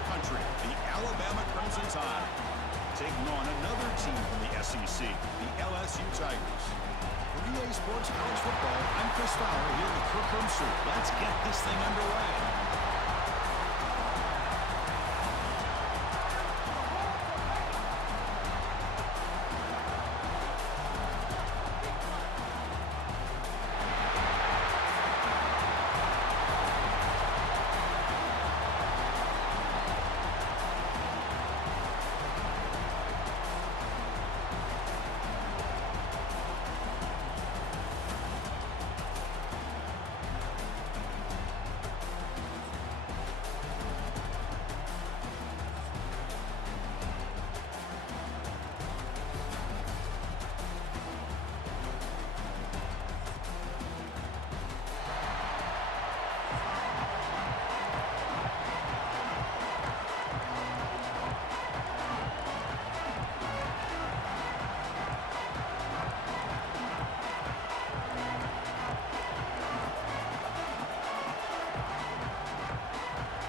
the country, the Alabama Crimson Tide, taking on another team from the SEC, the LSU Tigers. For EA Sports College Football, I'm Chris Fowler here with Kirk Hermser. Let's get this thing underway.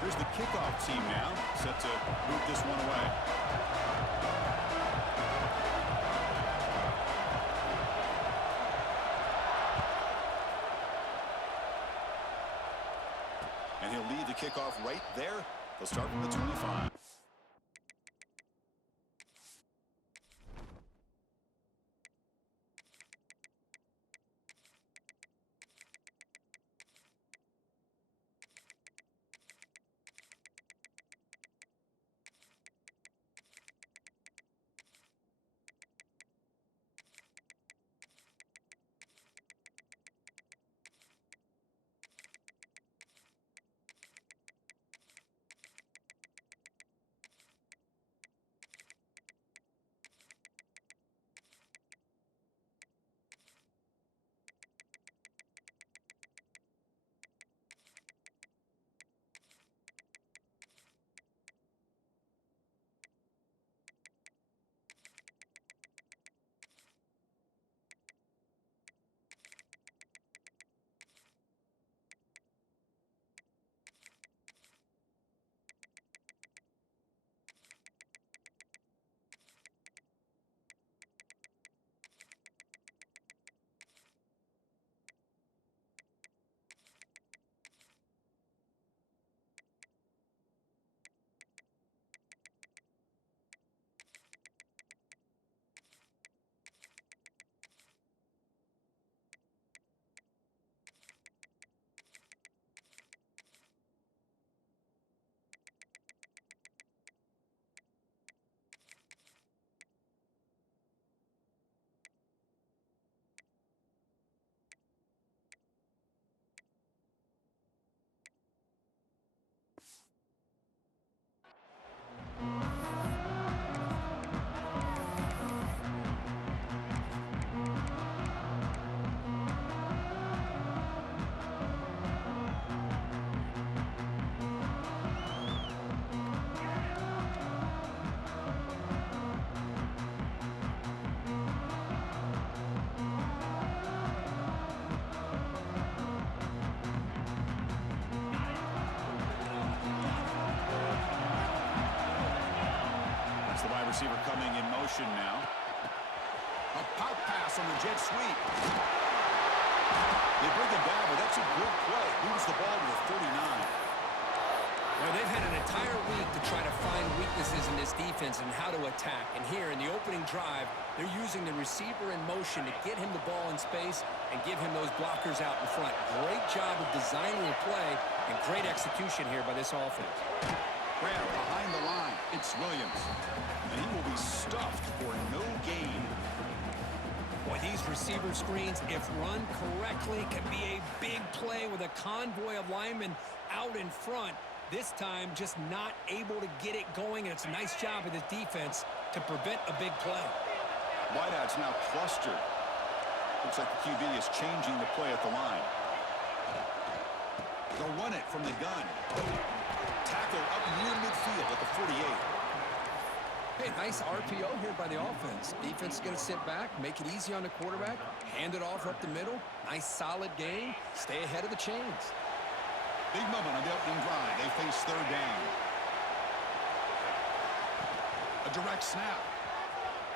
Here's the kickoff team now, set to move this one away. And he'll lead the kickoff right there. They'll start from the 25. Receiver coming in motion now. A pop pass on the jet sweep. They bring him down, but that's a good play. Moves the ball to the 39. Well, they've had an entire week to try to find weaknesses in this defense and how to attack. And here in the opening drive, they're using the receiver in motion to get him the ball in space and give him those blockers out in front. Great job of designing the play and great execution here by this offense. Grab behind the line. It's Williams. And he will be stuffed for no gain. Boy, these receiver screens, if run correctly, can be a big play with a convoy of linemen out in front. This time, just not able to get it going, and it's a nice job of the defense to prevent a big play. Wideouts now clustered. Looks like the QB is changing the play at the line. They'll run it from the gun. Tackle up near midfield at the 48. Hey, nice RPO here by the offense. Defense is going to sit back, make it easy on the quarterback, hand it off up the middle. Nice, solid game. Stay ahead of the chains. Big moment on the opening drive. They face third down. direct snap.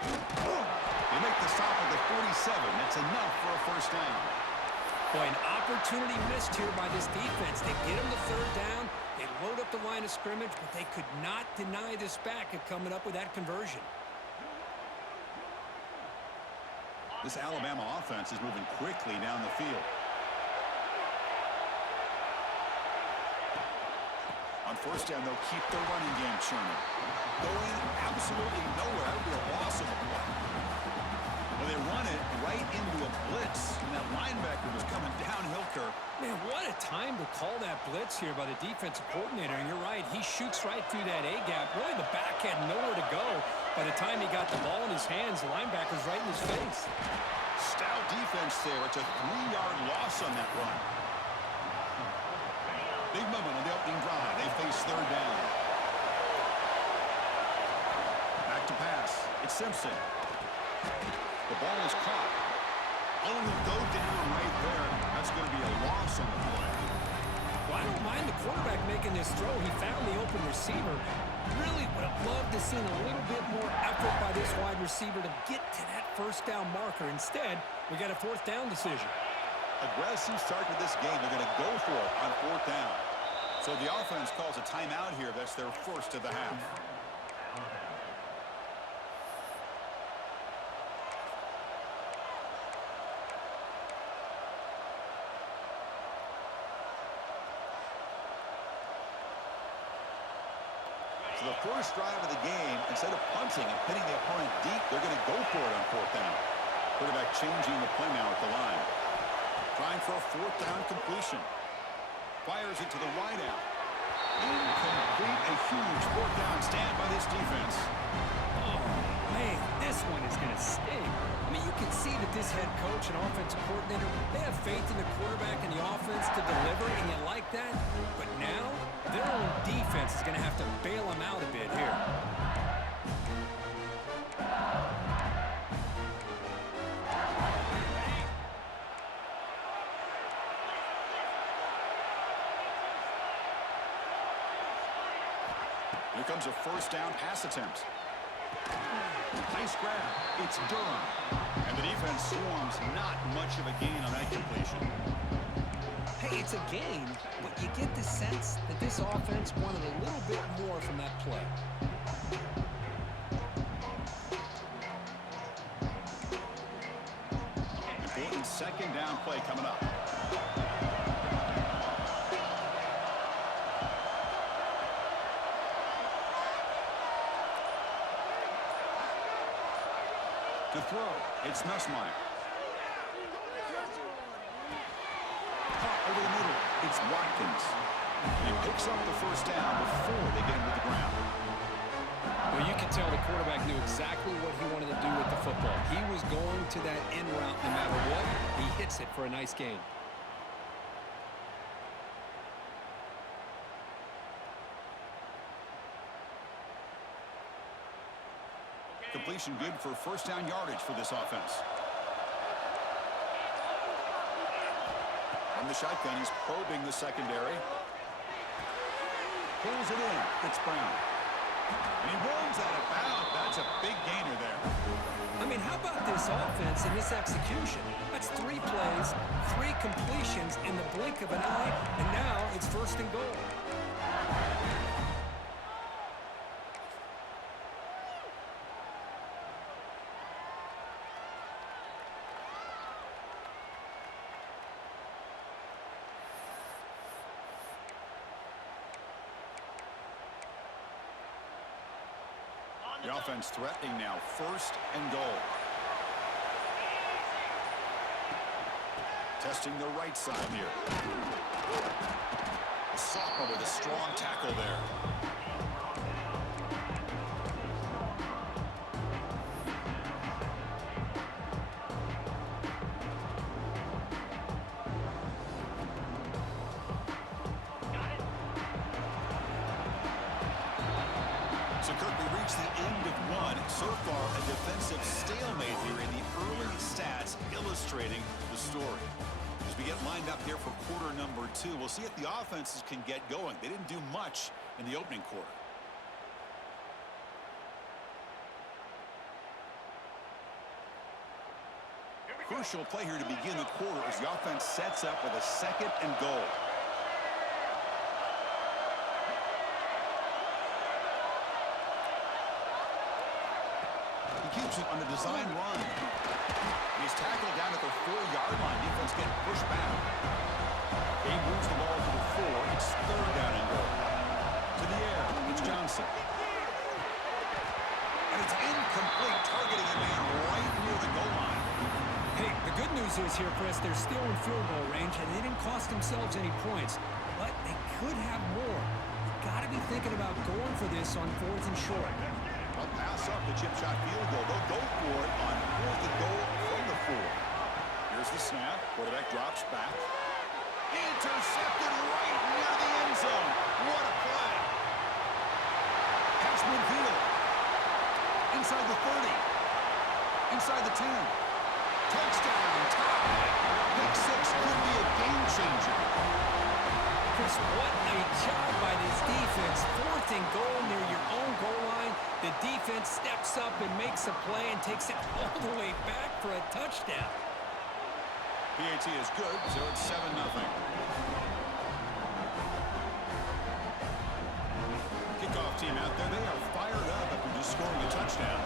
They make the stop at the 47. That's enough for a first down. Boy, an opportunity missed here by this defense. They get him the third down. They load up the line of scrimmage, but they could not deny this back of coming up with that conversion. This Alabama offense is moving quickly down the field. On first down, they'll keep their running game churning. Going absolutely nowhere. That would be a loss of a play. Well, they run it right into a blitz, and that linebacker was coming downhill, Kirk. Man, what a time to call that blitz here by the defensive coordinator. And you're right, he shoots right through that A-gap. Really, the back had nowhere to go. By the time he got the ball in his hands, the linebacker's right in his face. Stout defense there. It's a 3-yard loss on that run. Big moment on the opening drive. They face third down. Back to pass. It's Simpson. The ball is caught. Oh, he'll go down right there. That's going to be a loss on the play. Well, I don't mind the quarterback making this throw. He found the open receiver. Really would have loved to see a little bit more effort by this wide receiver to get to that first down marker. Instead, we got a fourth down decision. Aggressive start to this game. They're going to go for it on fourth down. So the offense calls a timeout here. That's their first of the half. So the first drive of the game, instead of punting and hitting the opponent deep, they're going to go for it on fourth down. Quarterback changing the play now at the line. Trying for a fourth down completion. Fires it to the wide out. Incomplete. A huge fourth down stand by this defense. Oh, man, this one is going to sting. I mean, you can see that this head coach and offensive coordinator, they have faith in the quarterback and the offense to deliver, and you like that. But now, their own defense is going to have to bail them out a bit here. Here comes a first down pass attempt. Nice grab. It's Durham. And the defense swarms. Not much of a gain on that completion. Hey, it's a game, but you get the sense that this offense wanted a little bit more from that play. Important second down play coming up. To throw, it's Messmeyer. Caught over the middle, it's Watkins. He picks up the first down before they get him to the ground. Well, you can tell the quarterback knew exactly what he wanted to do with the football. He was going to that in route no matter what. He hits it for a nice gain. Completion good for first down yardage for this offense. From the shotgun, he's probing the secondary. Pulls it in. It's Brown. And he rolls out of bounds. That's a big gainer there. I mean, how about this offense and this execution? That's 3 plays, 3 completions in the blink of an eye, and now it's first and goal. The offense threatening now, first and goal. Testing the right side here. A sophomore with a strong tackle there. So, Kirk, we reached the end of one. So far, a defensive stalemate here in the early stats illustrating the story. As we get lined up here for quarter number 2, we'll see if the offenses can get going. They didn't do much in the opening quarter. crucial play here to begin the quarter as the offense sets up with a 2nd and goal. He keeps it on the design run. He's tackled down at the 4-yard line. Defense getting pushed back. He moves the ball to the 4. It's 3rd down and goal. To the air. It's Johnson. And it's incomplete, targeting a man right near the goal line. Hey, the good news is here, Chris, they're still in field goal range, and they didn't cost themselves any points. But they could have more. You've got to be thinking about going for this on 4th and short. They'll pass up the chip shot field goal. They'll go for it on 4th and goal from the 4. Here's the snap. Quarterback drops back. Intercepted right near the end zone. What a play. Pass midfield. Inside the 30. Inside the 10. Touchdown. Tie. Pick 6 could be a game changer. Chris, what a job by this defense. 4th and goal near your own goal line. The defense steps up and makes a play and takes it all the way back for a touchdown. PAT is good, so it's 7-0. Kickoff team out there, they are fired up after just scoring a touchdown.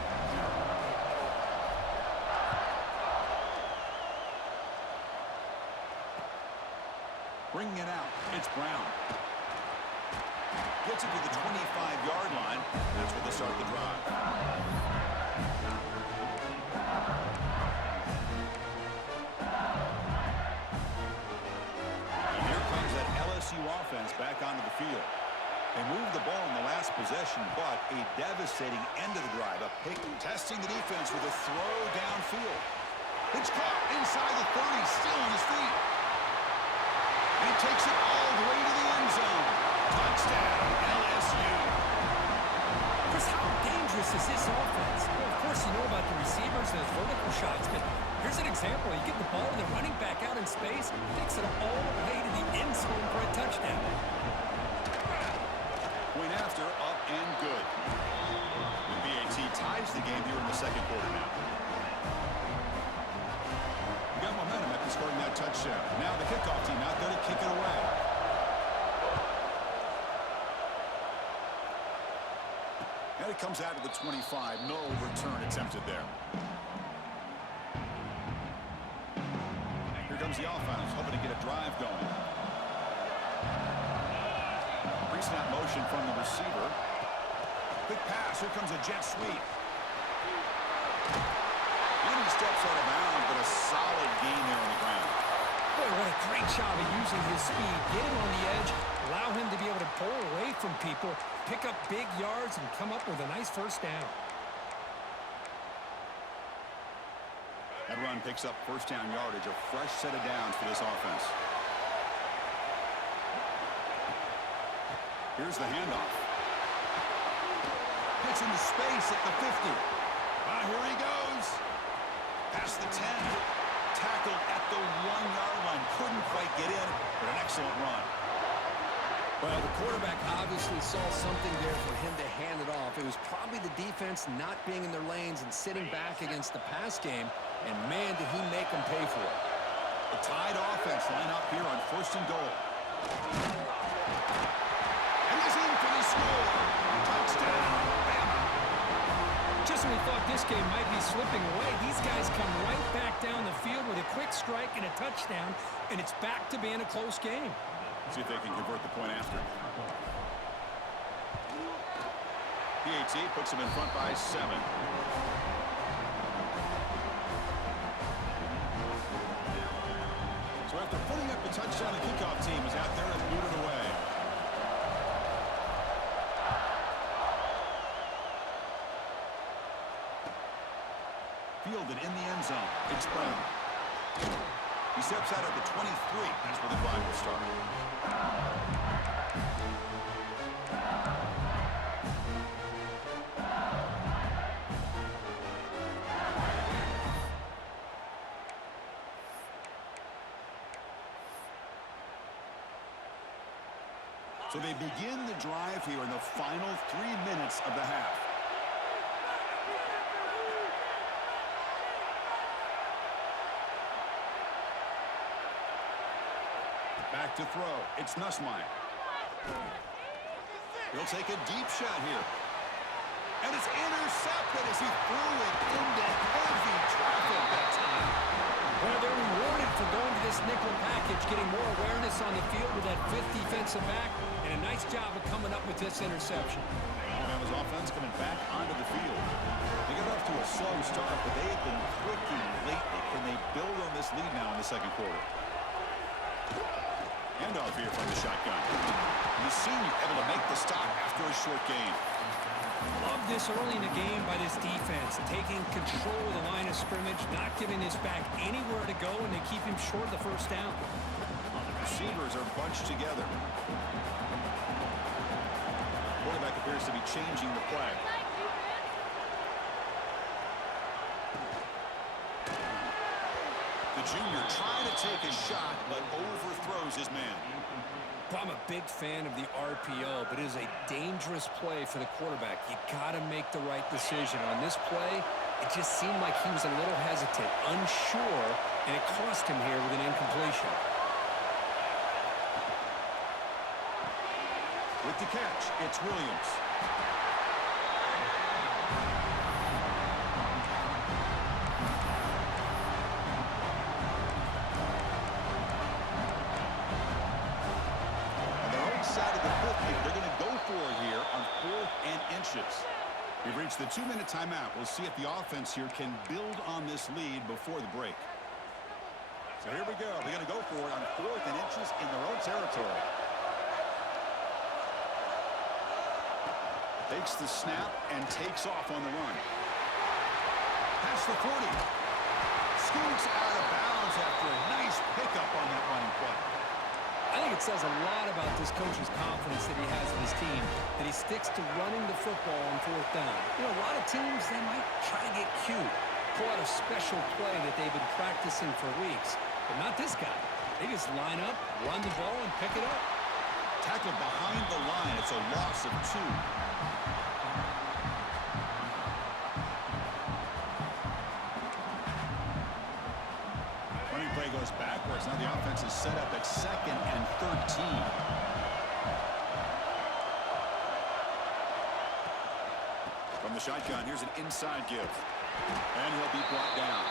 Bringing it out, it's Brown. Gets it to the 25-yard line. That's where they start the drive. And here comes that LSU offense back onto the field. They moved the ball in the last possession, but a devastating end of the drive. A pick testing the defense with a throw downfield. It's caught inside the 30, still on his feet. And he takes it all the way to the end zone. Touchdown, LSU. Chris, how dangerous is this offense? Well, of course, you know about the receivers and those vertical shots, but here's an example. You get the ball and the running back out in space, takes it all the way to the end zone for a touchdown. Point after, up and good. The BAT ties the game here in the 2nd quarter now. We got momentum after scoring that touchdown. Now the kickoff team out there to kick it away. And it comes out to the 25. No return attempted there. Here comes the offense, hoping to get a drive going. Pre-snap motion from the receiver. Quick pass. Here comes a jet sweep. And he steps out of bounds, but a solid gain there on the ground. Boy, what a great job of using his speed. Get him on the edge, allow him to be able to pull away from people, pick up big yards, and come up with a nice 1st down. That run picks up 1st down yardage, a fresh set of downs for this offense. Here's the handoff. Gets into space at the 50. Here he goes. Past the 10. Tackled at the 1-yard line. Couldn't quite get in, but an excellent run. Well, the quarterback obviously saw something there for him to hand it off. It was probably the defense not being in their lanes and sitting back against the pass game. And, man, did he make them pay for it. The tied offense line up here on 1st and goal. And he's in for the score. Touchdown, Bama. Just when we thought this game might be slipping away, these guys come right back down the field with a quick strike and a touchdown, and it's back to being a close game. See if they can convert the point after. PAT puts them in front by 7. So after putting up the touchdown, the kickoff team is out there and booted away. Fielded in the end zone. It's Brown. He steps out at the 23. That's where the drive will start. So they begin the drive here in the final 3 minutes of the half. back to throw. It's Nussmeier. He'll take a deep shot here. And it's intercepted as he threw it into heavy traffic that time. Well, they're rewarded for going to this nickel package, getting more awareness on the field with that fifth defensive back, and a nice job of coming up with this interception. Alabama's offense coming back onto the field. They got off to a slow start, but they have been clicking lately. Can they build on this lead now in the second quarter? Handoff here from the shotgun. The senior able to make the stop after a short gain. Love this early in the game by this defense, taking control of the line of scrimmage, not giving this back anywhere to go, and they keep him short of the first down. The receivers are bunched together. Quarterback appears to be changing the play. The junior trying to take a shot, but overthrows his man. I'm a big fan of the RPO, but it is a dangerous play for the quarterback. You got to make the right decision. On this play, it just seemed like he was a little hesitant, unsure, and it cost him here with an incompletion. With the catch, it's Williams. Side of the 50, they're going to go for it here on 4th and inches. We've reached the 2-minute timeout. We'll see if the offense here can build on this lead before the break. So here we go. They're going to go for it on 4th and inches in their own territory. Takes the snap and takes off on the run. Past the 40. Scoots out of bounds after a nice pickup on that running play. I think it says a lot about this coach's confidence that he has in his team, that he sticks to running the football on 4th down. You know, a lot of teams, they might try to get cute, pull out a special play that they've been practicing for weeks, but not this guy. They just line up, run the ball, and pick it up. Tackled behind the line. It's a loss of 2. Running play goes backwards. Now the offense is set up at 2nd and 13. From the shotgun, here's an inside give. And he'll be brought down.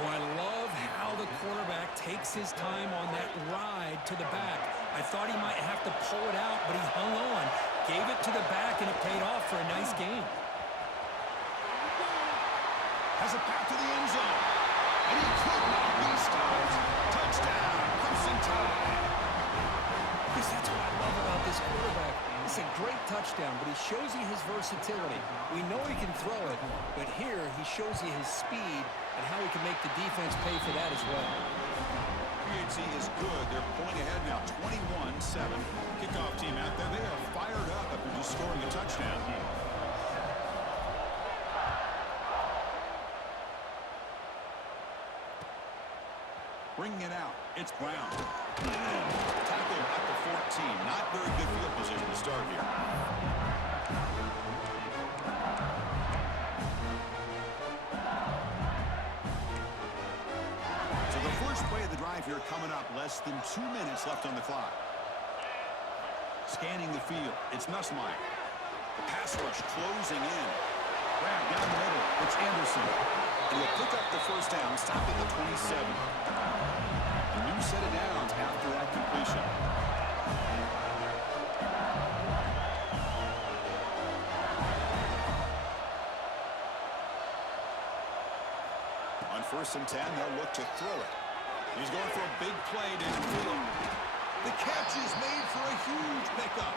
Oh, I love how the quarterback takes his time on that ride to the back. I thought he might have to pull it out, but he hung on, gave it to the back, and it paid off for a nice gain. Has a path to the end zone. And he could not be stopped. Touchdown, Crimson Tide. Because that's what I love about this quarterback. It's a great touchdown, but he shows you his versatility. We know he can throw it, but here he shows you his speed and how he can make the defense pay for that as well. PHC is good. They're pulling ahead now, 21-7. Kickoff team out there. They are fired up after just scoring a touchdown. Bringing it out. It's Brown. Tackle at the 14. Not very good field position to start here. So the first play of the drive here coming up. Less than 2 minutes left on the clock. Scanning the field. It's Nussmeier. The pass rush closing in. Grab down the middle. It's Anderson. And he'll pick up the first down. Stop at the 27. A new set of downs after that completion. On 1st and 10, they'll look to throw it. He's going for a big play downfield. The catch is made for a huge pickup.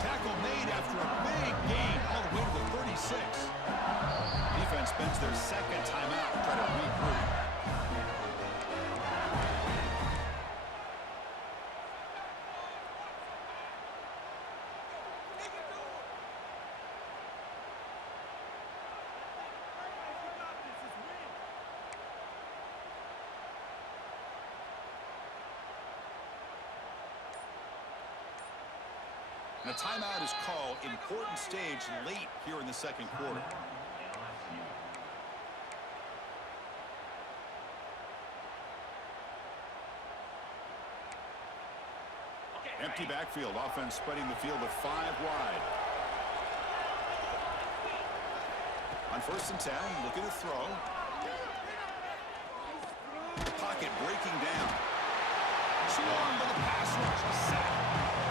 Tackle made after a big gain all the way to the 36. Defense spends their second timeout to try to regroup. And a timeout is called. Important stage late here in the second quarter. Empty backfield. Offense spreading the field with 5 wide. On 1st and 10, looking to throw. Pocket breaking down. Too long by the pass rush. Sack.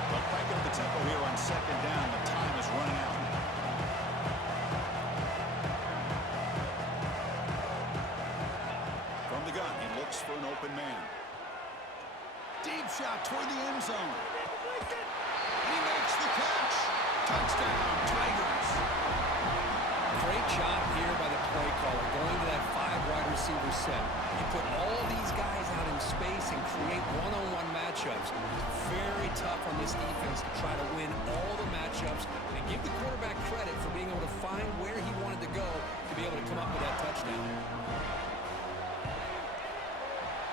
They'll crank up the tempo here on 2nd down. The time is running out. From the gun, he looks for an open man. Deep shot toward the end zone. He makes the catch. Touchdown, Tigers. Great job here by the play caller, going to that 5 wide receiver set. You put all these guys out in space and create one-on-one matchups. Very tough on this defense to try to win all the matchups and give the quarterback credit for being able to find where he wanted to go to be able to come up with that touchdown.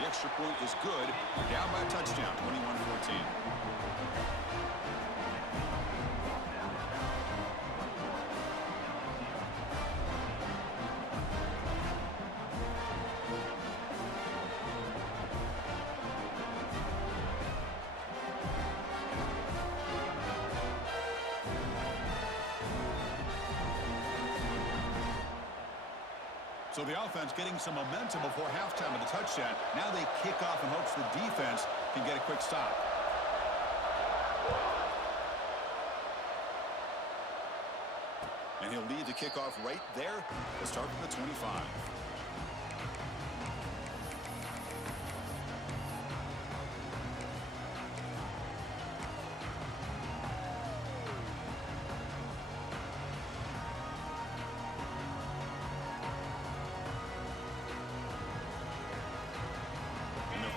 The extra point is good. We're down by a touchdown, 21-14. So the offense getting some momentum before halftime of the touchdown. Now they kick off in hopes the defense can get a quick stop. And he'll lead the kickoff right there to start from the 25.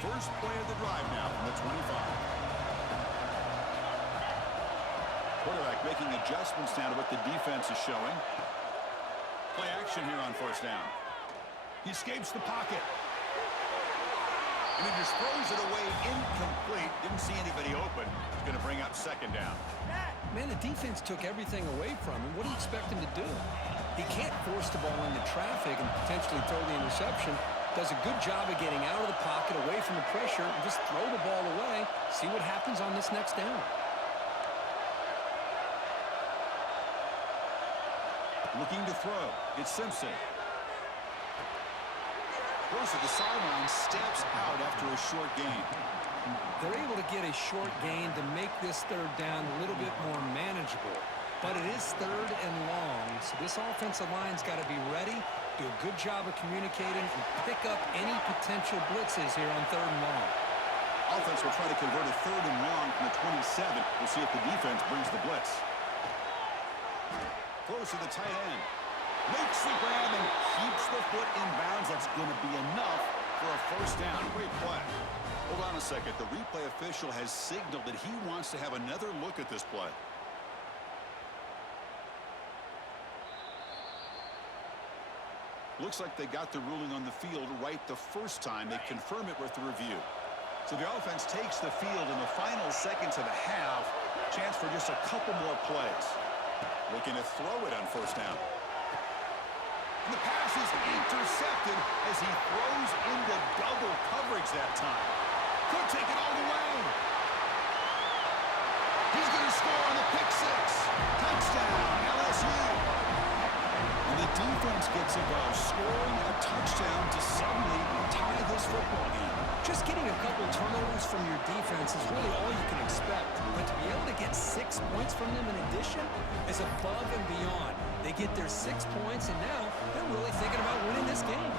First play of the drive now from the 25. Quarterback making adjustments now to what the defense is showing. Play action here on 1st down. He escapes the pocket. And he just throws it away incomplete. Didn't see anybody open. He's going to bring up 2nd down. Man, the defense took everything away from him. What do you expect him to do? He can't force the ball into traffic and potentially throw the interception. Does a good job of getting out of the pocket, away from the pressure, and just throw the ball away. See what happens on this next down. Looking to throw. It's Simpson. Goes to the sideline, steps out after a short gain. They're able to get a short gain to make this 3rd down a little bit more manageable. But it is 3rd and long, so this offensive line's got to be ready, do a good job of communicating, and pick up any potential blitzes here on 3rd and long. Offense will try to convert a 3rd and long from the 27. We'll see if the defense brings the blitz. Throws to the tight end. Makes the grab and keeps the foot in bounds. That's going to be enough for a 1st down. Great play. Hold on a second. The replay official has signaled that he wants to have another look at this play. Looks like they got the ruling on the field right the first time. They confirm it with the review. So the offense takes the field in the final seconds of the half. Chance for just a couple more plays. Looking to throw it on 1st down. And the pass is intercepted as he throws into double coverage that time. Could take it all the way. He's going to score on the pick 6. Touchdown, LSU. And the defense gets involved, scoring a touchdown to suddenly tie this football game. Just getting a couple turnovers from your defense is really all you can expect. But to be able to get 6 points from them in addition is above and beyond. They get their 6 points, and now they're really thinking about winning this game.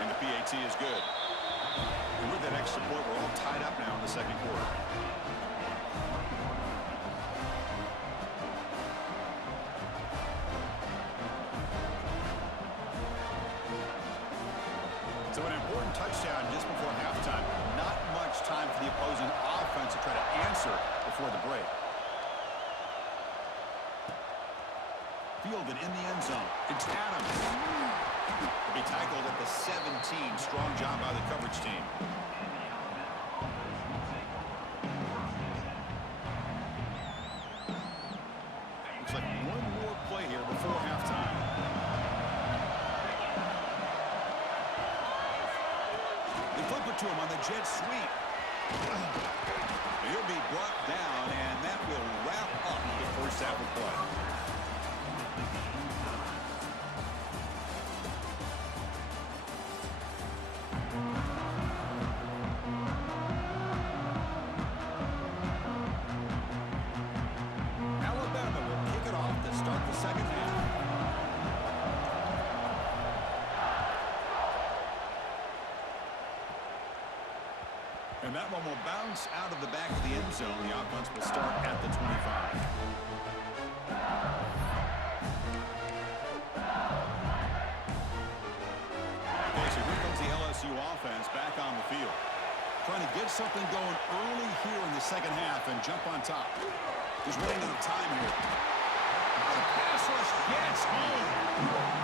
And the PAT is good. And with that extra point, we're all tied up now in the 2nd quarter. So an important touchdown just before halftime. Not much time for the opposing offense to try to answer before the break. Fielded in the end zone. It's Adams. He'll be tackled at the 17. Strong job by the coverage team. Looks like one more play here before halftime. They flip it it to him on the jet sweep. He'll be brought down, and that will wrap up the first half of play. Alabama will kick it off to start the second half. And that one will bounce out of the back of the end zone. The offense will start at the 25. Okay, so here comes the LSU offense back on the field. Trying to get something going early here in the second half and jump on top. He's running out of time here. The pass rush gets home.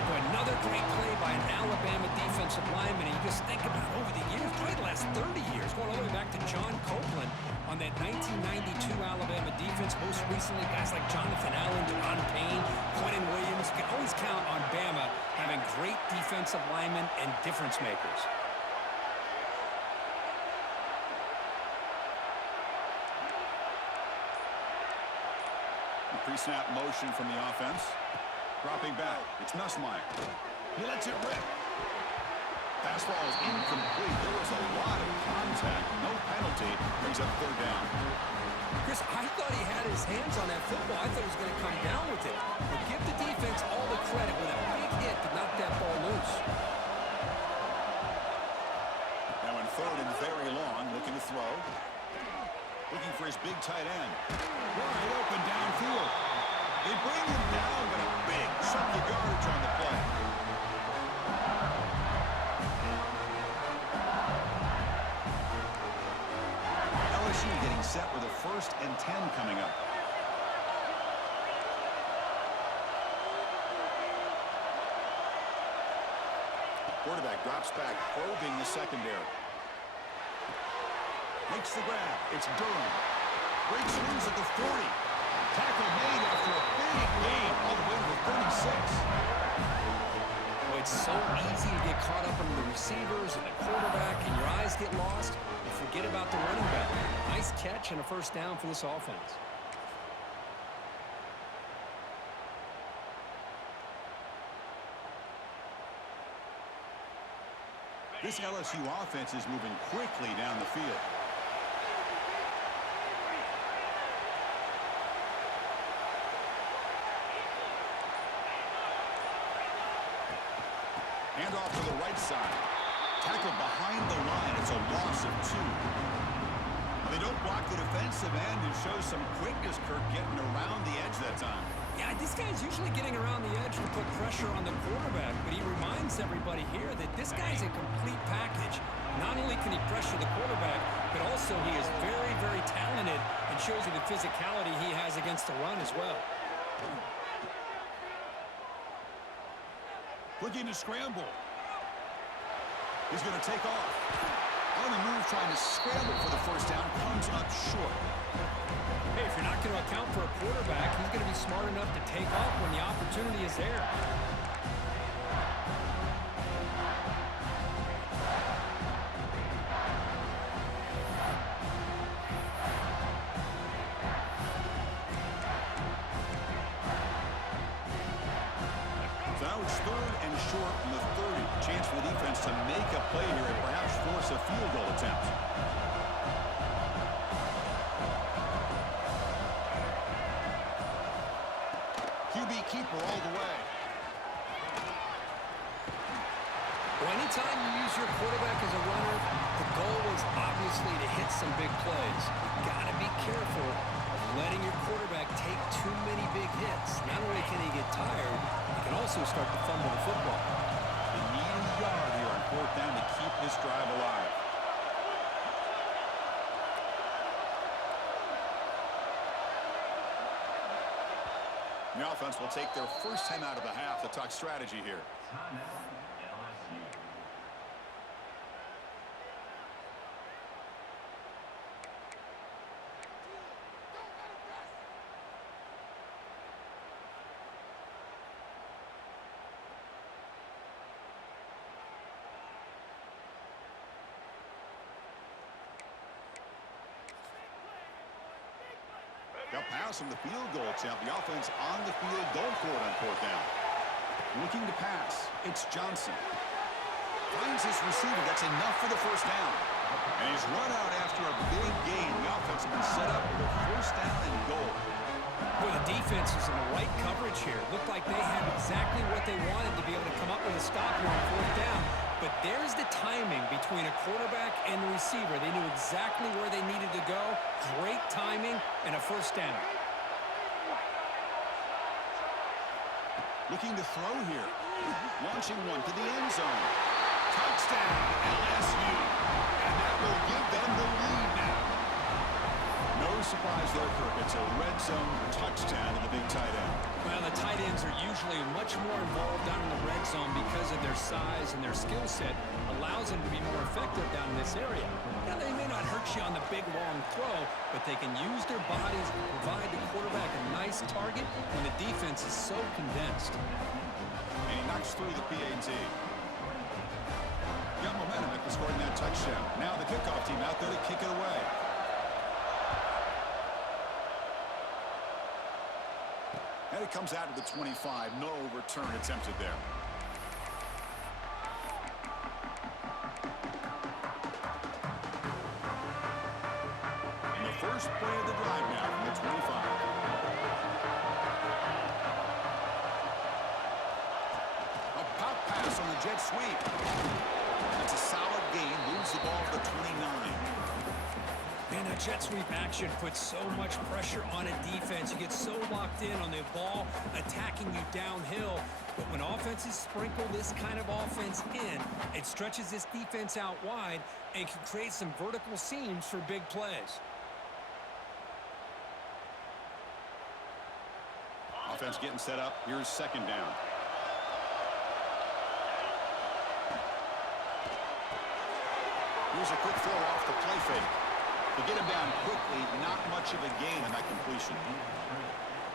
Boy, another great play by an Alabama defensive lineman. And you just think about over the years, probably the last 30 years, going all the way back to John Copeland on that 1992 Alabama defense. Most recently, guys like Jonathan Allen, Deron Payne, Quentin Williams. You can always count on Bama having great defensive linemen and difference makers. Pre-snap motion from the offense. Dropping back. It's Nussmeier. He lets it rip. Pass ball is incomplete. There was a lot of contact. No penalty. Brings up third down. Chris, I thought he had his hands on that football. I thought he was going to come down with it. But give the defense all the credit with a big hit to knock that ball loose. Now in third and very long, looking to throw. Looking for his big tight end. Wide open downfield. They bring him down, but a big chunk of yardage on the play. LSU getting set with a 1st and 10 coming up. Quarterback drops back, probing the secondary. Makes the grab. It's Durham. Breaks loose at the 40. Tackle made after a big gain all the way to the 36. Well, it's so easy to get caught up in the receivers and the quarterback, and your eyes get lost. You forget about the running back. Nice catch and a first down for this offense. This LSU offense is moving quickly down the field. Hand off to the right side. Tackled behind the line. It's a loss of 2. They don't block the defensive end and show some quickness, Kirk, getting around the edge that time. Yeah, this guy's usually getting around the edge to put pressure on the quarterback, but he reminds everybody here that this guy's a complete package. Not only can he pressure the quarterback, but also he is very, very talented and shows you the physicality he has against the run as well. Looking to scramble. He's going to take off. On the move, trying to scramble for the first down. Comes up short. Hey, if you're not going to account for a quarterback, he's going to be smart enough to take off when the opportunity is there. So now it's 3rd and short from the 30. Chance for the defense to make a play here and perhaps force a field goal attempt. QB keeper all the way. Well, anytime you use your quarterback as a runner, the goal is obviously to hit some big plays. You've got to be careful of letting your quarterback take too many big hits. Not only can he get tired, he can also start to fumble the football. They need a yard here on 4th down to keep this drive alive. The offense will take their first time out of the half to talk strategy here. They'll pass from the field goal attempt. The offense on the field going for it on fourth down. Looking to pass. It's Johnson. Finds his receiver. That's enough for the first down. And he's run out after a big gain. The offense has been set up with a first down and goal. Boy, the defense is in the right coverage here. Looked like they had exactly what they wanted to be able to come up with a stop here on fourth down. But there's the timing between a quarterback and the receiver. They knew exactly where they needed to go. Great timing and a first down. Looking to throw here. Launching one to the end zone. Touchdown, LSU. And that will give them the lead now. No surprise there, Kirk. It's a red zone touchdown to the big tight end. Well, the tight ends are usually much more involved down in the red zone because of their size and their skill set allows them to be more effective down in this area. Now, they may not hurt you on the big, long throw, but they can use their bodies to provide the quarterback a nice target when the defense is so condensed. And he knocks through the PAT. Got momentum after scoring that touchdown. Now the kickoff team out there to kick it away. And it comes out to the 25. No return attempted there. And the first play of the drive now from the 25. A pop pass on the jet sweep. That's a solid gain. Moves the ball to the 29. Man, that jet sweep action puts so much pressure on a defense. You get so locked in on the ball attacking you downhill. But when offenses sprinkle this kind of offense in, it stretches this defense out wide and can create some vertical seams for big plays. Offense getting set up. Here's second down. Here's a quick throw off the play fake. To get him down quickly, not much of a gain on that completion.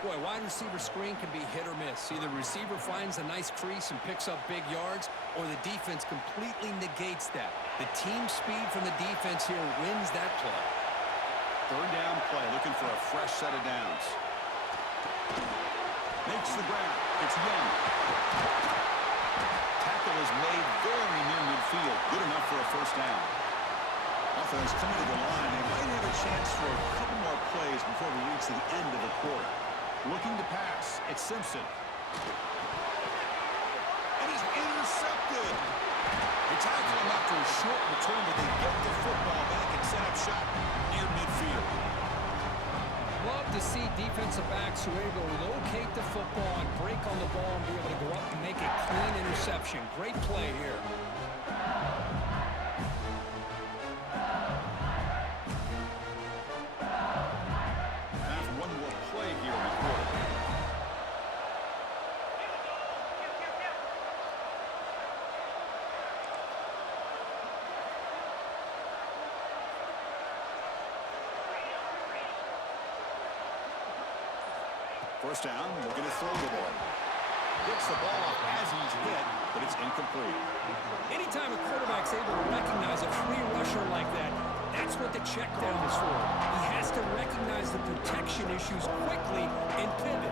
Boy, wide receiver screen can be hit or miss. Either receiver finds a nice crease and picks up big yards, or the defense completely negates that. The team speed from the defense here wins that play. Third down play, looking for a fresh set of downs. Makes the ground. It's Young. Tackle is made very near midfield. Good enough for a first down. Offense coming to the line. They might have a chance for a couple more plays before we reach the end of the quarter. Looking to pass. It's Simpson. And he's intercepted. They tackle him after a short return, but they get the football back and set up shop near midfield. Love to see defensive backs who are able to locate the football and break on the ball and be able to go up and make a clean interception. Great play here. First down, looking to throw the ball. Gets the ball off as he's hit, but it's incomplete. Anytime a quarterback's able to recognize a free rusher like that, that's what the check down is for. He has to recognize the protection issues quickly and pivot.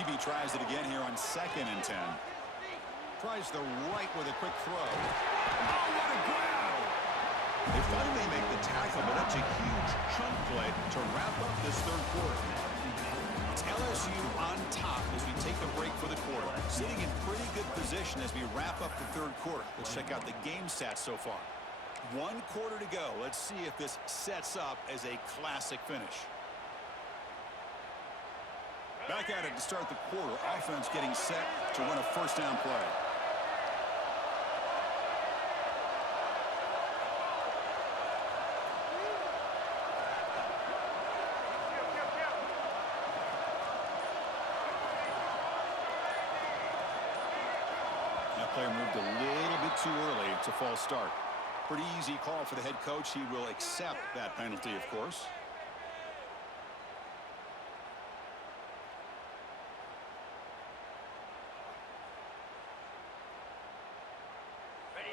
QB tries it again here on 2nd and 10. Tries the right with a quick throw. Oh, what a grab! They finally make the tackle, but that's a huge chunk play to wrap up this third quarter. It's LSU on top as we take a break for the quarter. Sitting in pretty good position as we wrap up the third quarter. Let's check out the game stats so far. 1 quarter to go. Let's see if this sets up as a classic finish. Back at it to start the quarter. Offense getting set to run a first down play. player moved a little bit too early. It's a false start. Pretty easy call for the head coach. He will accept that penalty, of course.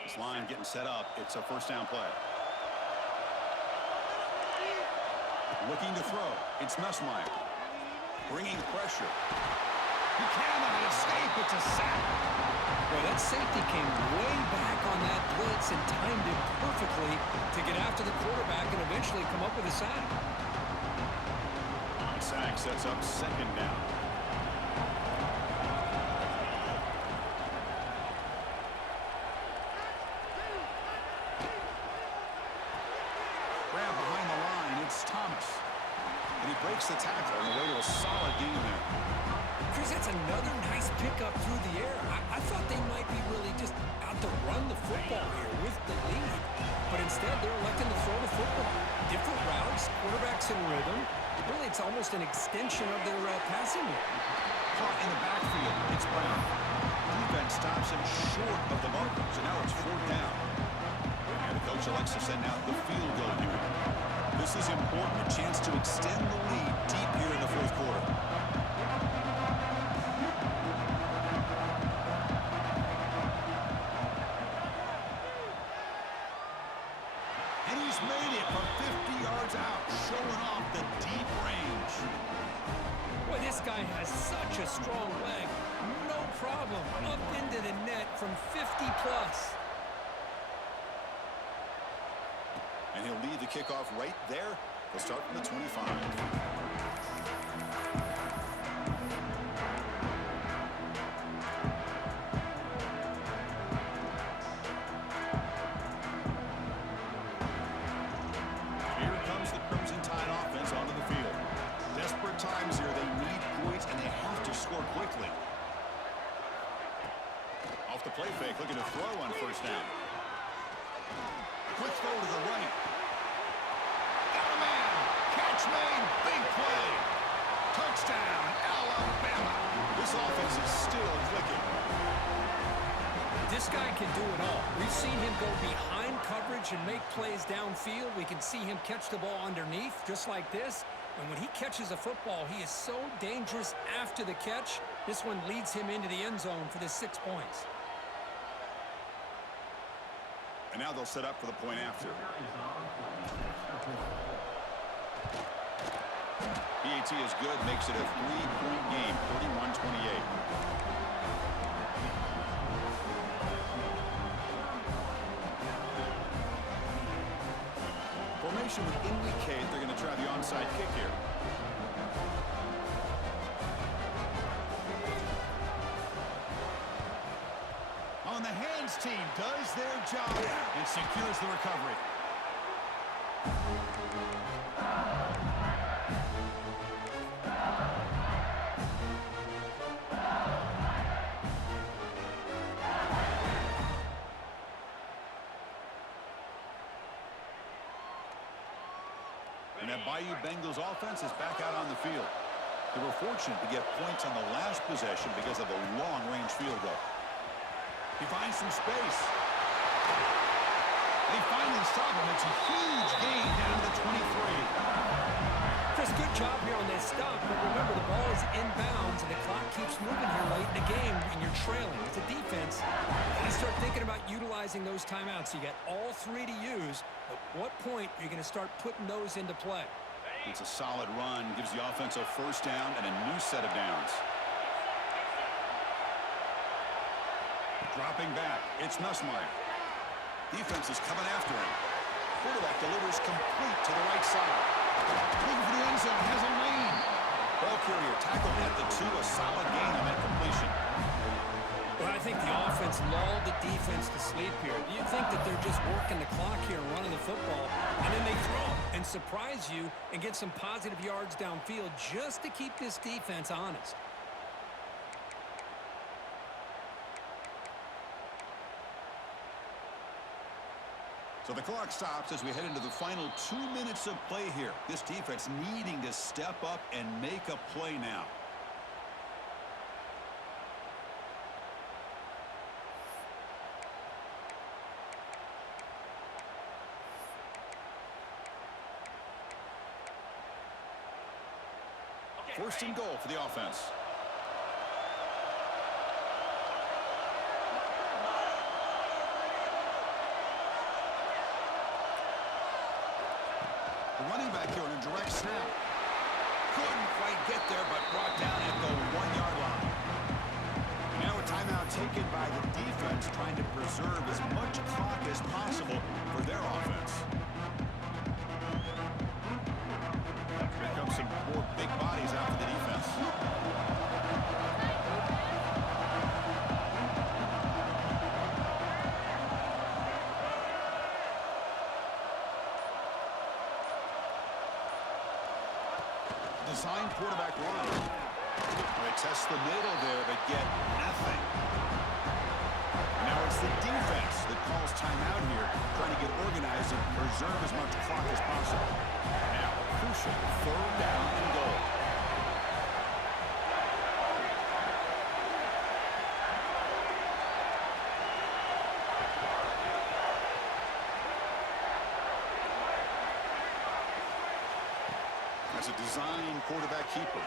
This line getting set up. It's a first down play. Looking to throw. It's Nussmeier. Bringing pressure. Buchanan, an escape. It's a sack. Well, that safety came way back on that blitz and timed it perfectly to get after the quarterback and eventually come up with a sack. The sack sets up second down. Grab behind the line. It's Thomas. And he breaks the tackle on the way to a solid gain there. Chris, that's another nice pickup through the air. I thought they might be really just out to run the football here with the lead. But instead, they're electing to throw the football. Different routes, quarterbacks in rhythm. Really, it's almost an extension of their passing game. Caught in the backfield. It's Brown. Defense stops him short of the marker. So now it's fourth down. And the coach elects to send out the field goal unit. This is important. A chance to extend the lead deep here in the fourth quarter. And he's made it from 50 yards out, showing off the deep range. Boy, this guy has such a strong leg. No problem. Up into the net from 50-plus. And he'll lead the kickoff right there. He'll start from the 25. Here comes the Crimson Tide offense onto the field. Desperate times here. They need points, and they have to score quickly. Off the play fake, looking to throw on first down. Quick throw to the right. Got a man. Catch made. Big play. Touchdown, Alabama. This offense is still clicking. This guy can do it all. We've seen him go behind coverage and make plays downfield. We can see him catch the ball underneath, just like this. And when he catches a football, he is so dangerous after the catch. This one leads him into the end zone for the 6 points. And now they'll set up for the point after. PAT is good, makes it a 3-point game, 31-28. Formation would indicate they're going to try the onside kick here. On the hands team does their job and secures the recovery. And that Bayou Bengals offense is back out on the field. They were fortunate to get points on the last possession because of the long-range field goal. He finds some space. They finally stop him. It's a huge gain down to the 23. Chris, good job here on this stop, but remember the ball is inbounds and the clock keeps moving here late in the game and you're trailing. As a defense, you got to start thinking about utilizing those timeouts. You got all three to use. At what point are you going to start putting those into play? It's a solid run. Gives the offense a first down and a new set of downs. Dropping back, it's Nussmeier. Defense is coming after him. Quarterback delivers complete to the right side. Looking for the end zone, has a lane. Ball carrier tackled at the 2, a solid gain on that completion. Well, I think the offense lulled the defense to sleep here. You think that they're just working the clock here and running the football, and then they throw and surprise you and get some positive yards downfield just to keep this defense honest. So the clock stops as we head into the final 2 minutes of play here. This defense needing to step up and make a play now. First and goal for the offense. The running back here on a direct snap. Couldn't quite get there, but brought down at the 1-yard line. And now a timeout taken by the defense, trying to preserve as much clock as possible for their offense. Here comes some more big bodies out for the defense. Design quarterback run. They test the middle there, but get nothing. Now it's the defense that calls timeout here, trying to get organized and preserve as much clock as possible. Now a crucial third down and goal. As a design quarterback keeper.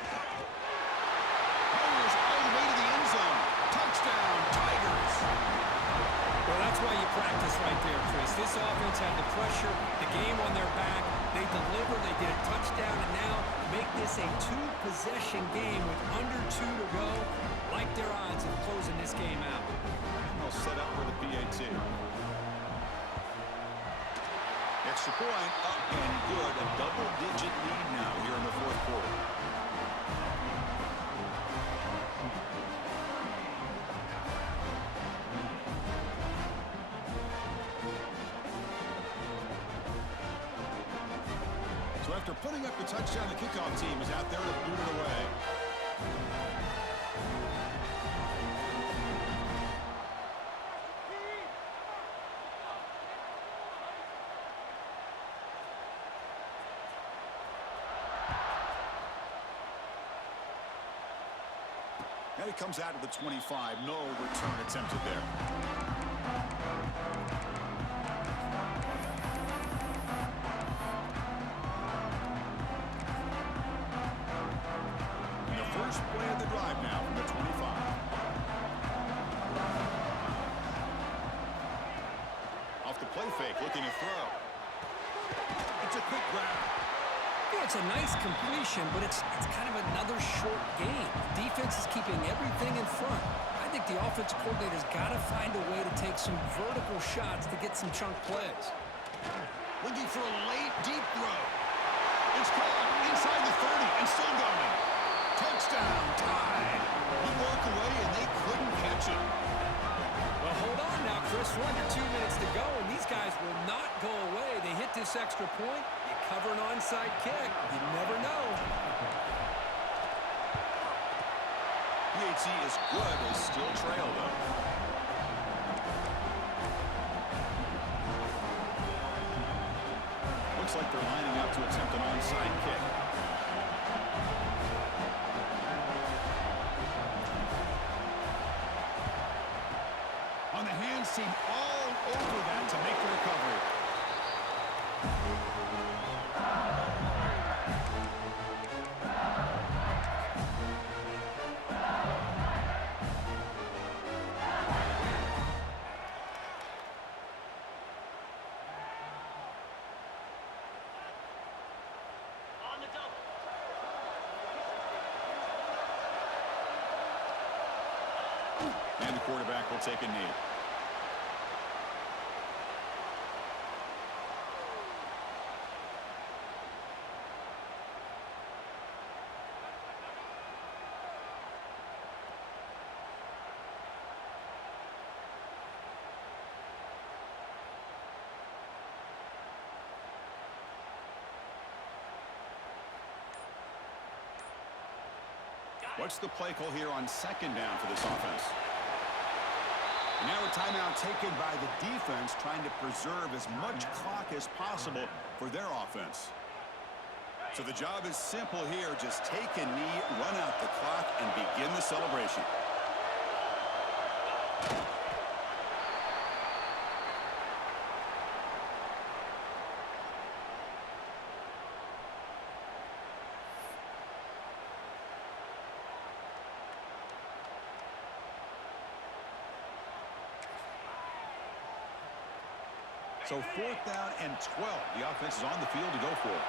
Goes all the way to the end zone. Touchdown, Tigers. Well, that's why you practice right there, Chris. This offense had the pressure, the game on their back. They deliver, they get a touchdown, and now make this a two-possession game with under 2 to go. Like their odds of closing this game out. And they'll set up for the PAT. Extra point, up and good. A double-digit lead now here in the fourth quarter. So after putting up the touchdown, the kickoff team is out there to boot it away. And he comes out of the 25. No return attempted there. And the first play of the drive now from the 25. Off the play fake, looking to throw. It's a quick grab. Yeah, it's a nice completion, but it's kind of another short game. Defense is keeping everything in front. I think the offensive coordinator's got to find a way to take some vertical shots to get some chunk plays. Looking for a late, deep throw. It's caught inside the 30 and still going. Touchdown, tied. He broke away and they couldn't catch him. Well, hold on now, Chris. We're under 2 minutes to go, and these guys will not go away. They hit this extra point. You cover an onside kick. You never know. PAT is good. They still trail, though. Looks like they're lining up to attempt an onside kick. On the hands team all over that to make the recovery. And the quarterback will take a knee. What's the play call here on second down for this offense? And now a timeout taken by the defense, trying to preserve as much clock as possible for their offense. So the job is simple here. Just take a knee, run out the clock, and begin the celebration. So 4th down and 12. The offense is on the field to go for it.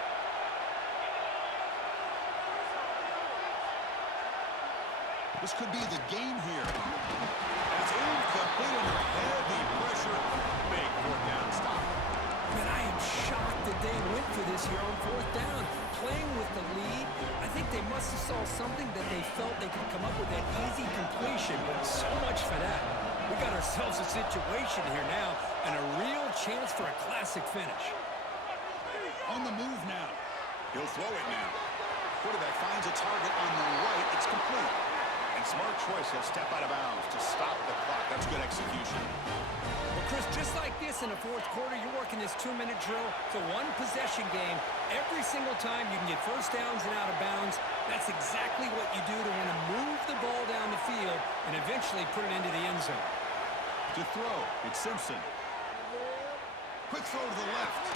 This could be the game here. That's incomplete under heavy pressure. Big 4th down stop. Man, I am shocked that they went for this here on 4th down. Playing with the lead, I think they must have saw something that they felt they could come up with that easy completion, but so much for that. We got ourselves a situation here now and a real chance for a classic finish. On the move now. He'll throw it now. Quarterback finds a target on the right. It's complete. And smart choice. He'll step out of bounds to stop the clock. That's good execution. Well, Chris, just like this in the 4th quarter, you're working this 2-minute drill. It's a one-possession game. Every single time you can get first downs and out of bounds. That's exactly what you do to want to move the ball down the field and eventually put it into the end zone. To throw, it's Simpson. Quick throw to the left.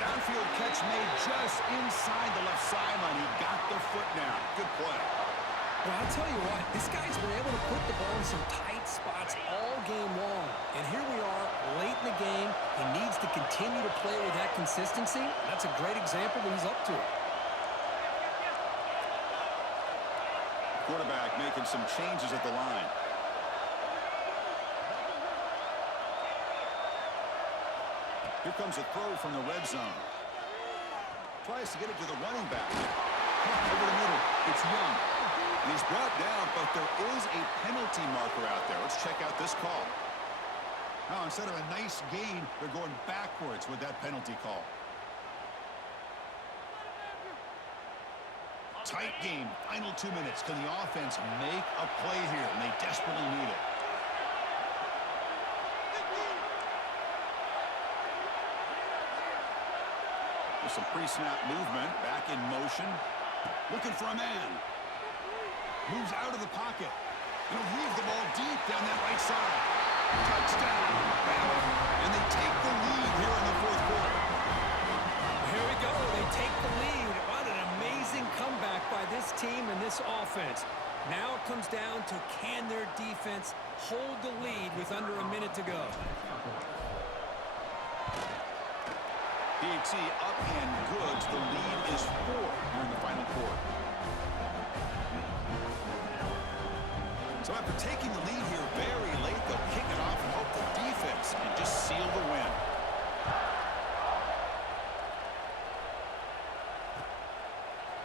Downfield catch made just inside the left sideline. He got the foot down. Good play. Well, I'll tell you what, this guy's been able to put the ball in some tight spots all game long. And here we are, late in the game. He needs to continue to play with that consistency. That's a great example that he's up to it. Quarterback making some changes at the line. Here comes a throw from the red zone. Tries to get it to the running back. Over the middle, it's Young. And he's brought down, but there is a penalty marker out there. Let's check out this call. Now, instead of a nice gain, they're going backwards with that penalty call. Tight game, final 2 minutes. Can the offense make a play here? And they desperately need it. There's some pre-snap movement, back in motion. Looking for a man. Moves out of the pocket. He'll heave the ball deep down that right side. Touchdown, Bama. And they take the lead here in the 4th quarter. Here we go. They take the lead. What an amazing comeback by this team and this offense. Now it comes down to can their defense hold the lead with under a minute to go. PAT up and good. The lead is 4 here in the final quarter. So after taking the lead here very late, they'll kick it off and hope the defense can just seal the win.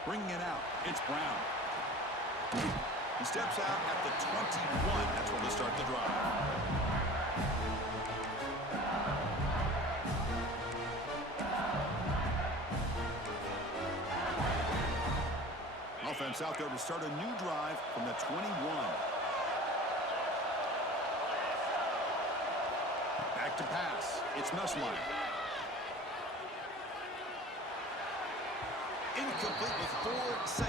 Bringing it out, it's Brown. He steps out at the 21. That's where they start the drive. Offense out there to start a new drive from the 21. Back to pass. It's Nusslein. Incomplete with 4 seconds.